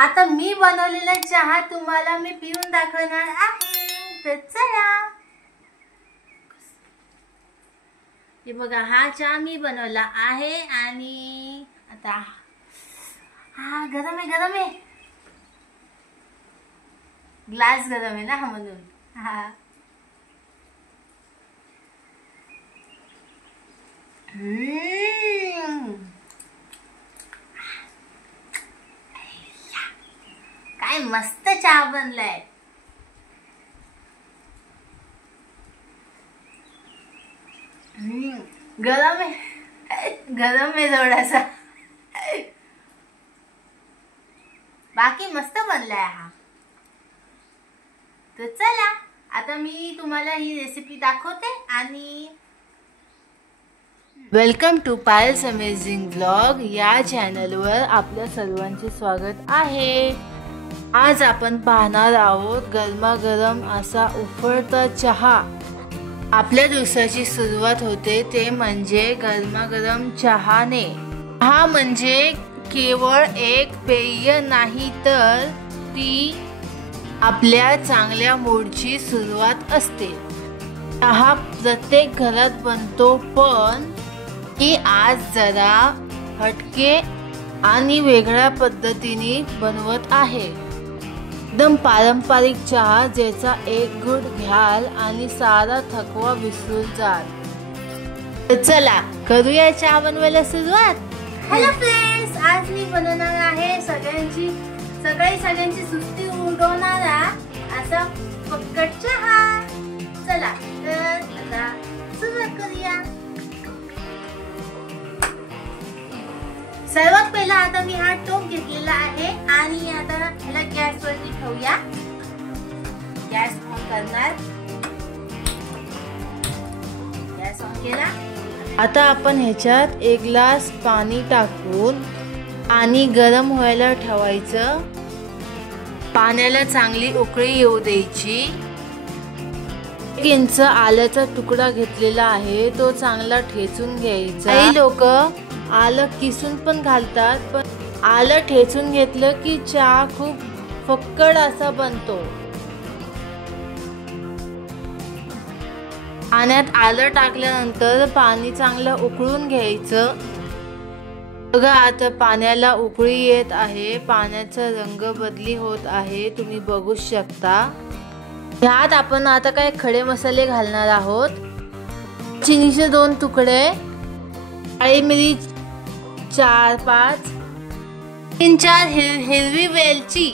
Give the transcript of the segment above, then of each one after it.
आता मी बनवलेला चहा तुम्हाला मी पिऊन दाखवणार आहे, तर चला। हे बघा, हा चहा मी बनवला आहे आणि आता हा गरम आहे, गरम आहे, ग्लास गरम आहे ना म्हणून। हा काय मस्त चहा बनलाय। गरम आहे, गरम आहे थोडासा, बाकी मस्त बनलाय हा। तर चला आता मी तुम्हाला ही रेसिपी दाखवते आणि welcome to Payal's amazing blog या चॅनलवर आपल्या सर्वांचे स्वागत आहे। आज आपण पाहणार आहोत गरमागरम असा उफळता चहा। आपल्या दिवसाची सुरुवात होते ते म्हणजे गरमागरम चहाने। हा म्हणजे केवळ एक पेय नाही, तर ती आपल्या चांगल्या मूडची सुरुवात असते। चहा प्रत्येक घरात बनतो, पण मी आज जरा हटके आणि वेगळ्या पद्धतीने बनवत आहे। एकदम पारंपरिक चहा, ज्याचा एक घूट घ्याल आणि सारा थकवा विसरून जाल। तर चला करूया चहा बनवायला सुरुवात। हॅलो फ्रेंड्स, आज मी बनवणार आहे सगळ्यांची सुस्ती उडवणारा असा फक्कट चहा। चला तर आता सुरुवात करूया। सर्वात पहिला आता मी हा टोप घेतलेला आहे आणि आता ह्याला गॅस वरती ठेवूया। गॅस ऑन करणार, गॅस ऑन केला। आता आपण ह्याच्यात एक ग्लास पाणी टाकून आणि गरम व्हायला ठेवायचं। पाण्याला चांगली उकळी येऊ द्यायची। 1 इंच आल्याचा तुकडा घेतलेला आहे, तो चांगला ठेचून घ्यायचा। काही लोक आलं किसून पण घालतात, पण आलं ठेचून घेतलं की चहा खूप फक्कड असा बनतो। पाण्यात आलं टाकल्यानंतर पाणी चांगलं उकळून घ्यायचं। बघा, आता पाण्याला उकळी येत आहे, पाण्याचा रंग बदली होत आहे, तुम्ही बघू शकता। ह्यात आपण आता काय खडे मसाले घालणार आहोत। चिनीचे 2 तुकडे, काळी मिरी 4-5, 3-4 हिरवी वेलची,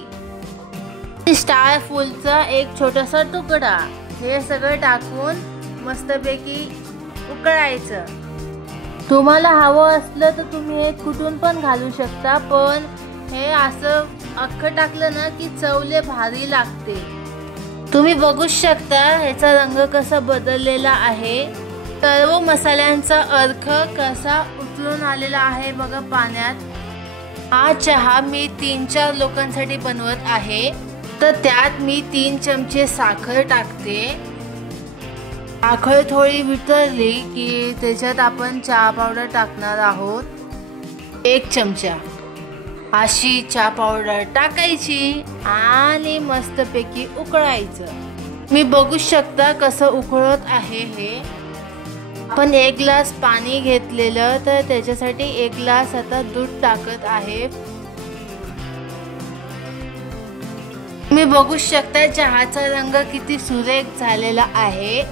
स्टार फूलचा एक छोटासा तुकडा, हे सगळं टाकून मस्तपैकी उकळायचं। तुम्हाला हवं असलं तर तुम्ही हे कुटून पण घालू शकता, पण हे असं अख्खं टाकलं ना की चवले भारी लागते। तुम्ही बघू शकता ह्याचा रंग कसा बदललेला आहे, सर्व मसाल्यांचा अर्क कसा उतरून आलेला आहे बघा पाण्यात। हा चहा मी 3-4 लोकांसाठी बनवत आहे, तर त्यात मी 3 चमचे साखर टाकते। साखर थोडी वितळली की त्याच्यात आपण चहा पावडर टाकणार आहोत। 1 चमचा अशी चहा पावडर टाकायची आणि मस्तपैकी उकळायचं। मी बघू शकता कसं उकळत आहे हे। आपण 1 ग्लास पाणी घेतलेलं, तर त्याच्यासाठी 1 ग्लास आता दूध टाकत आहे। तुम्ही बघू शकता चहाचा रंग किती सुरेख झालेला आहे।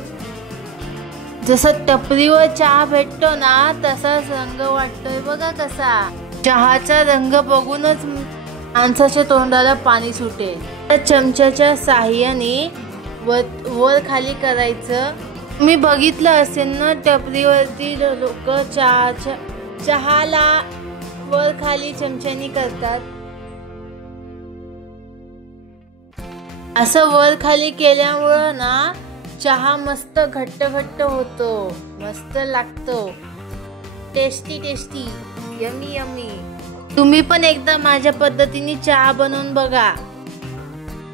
जसं टपरीवर चहा भेटतो ना तसाच रंग वाटतोय बघा कसा। चहाचा रंग बघूनच माणसाच्या तोंडाला पाणी सुटेल। त्या चमच्याच्या साहाय्याने वर खाली करायचं। मी बघितलं असेल ना, टपरीवरती लोक चहाला वर खाली चमच्यानी करतात। असं वर खाली केल्यामुळं ना चहा मस्त घट्ट घट्ट होतो, मस्त लागतो, टेस्टी टेस्टी, यमी यमी। तुम्ही पण एकदा माझ्या पद्धतीने चहा बनवून बघा,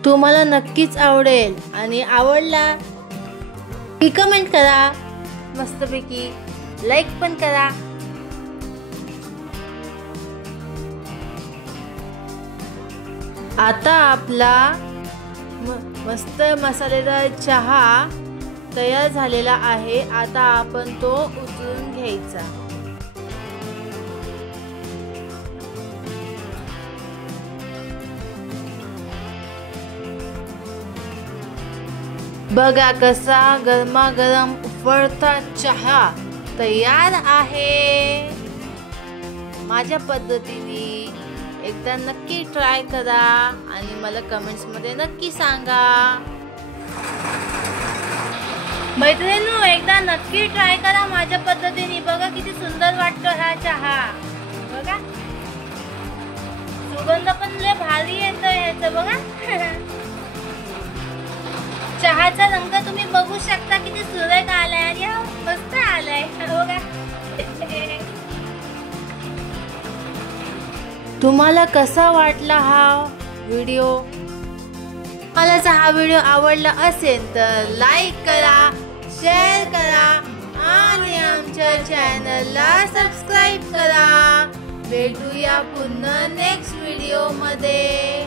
तुम्हाला नक्कीच आवडेल। आणि आवडला की कमेंट करा, मस्तपैकी लाईक पण करा। आता आपला मस्त मसालेदार चहा तयार झालेला आहे। आता आपण तो उचलून घ्यायचा। बघा कसा गरमागरम उफळता चहा तयार आहे। माझ्या पद्धतीने एकदा नक्की ट्राय करा आणि मला कमेंट्स मध्ये नक्की सांगा। मैत्रिणींनो, एकदा नक्की ट्राय करा माझ्या पद्धतीने। बघा किती सुंदर वाटतो हा चहा। बघा सुगंध पण लय भारी येतोय ह्याचा। बघा चहाचा रंग तुम्ही बघू शकता किती सुरेख आलाय आणि मस्त आलाय। बघा तुम्हाला कसा वाटला हा व्हिडिओ? मला हा व्हिडिओ आवडला असेल तर लाईक करा, शेअर करा आणि आमच्या चॅनलला सबस्क्राईब करा। भेटूया पुन्हा नेक्स्ट व्हिडिओ मध्ये।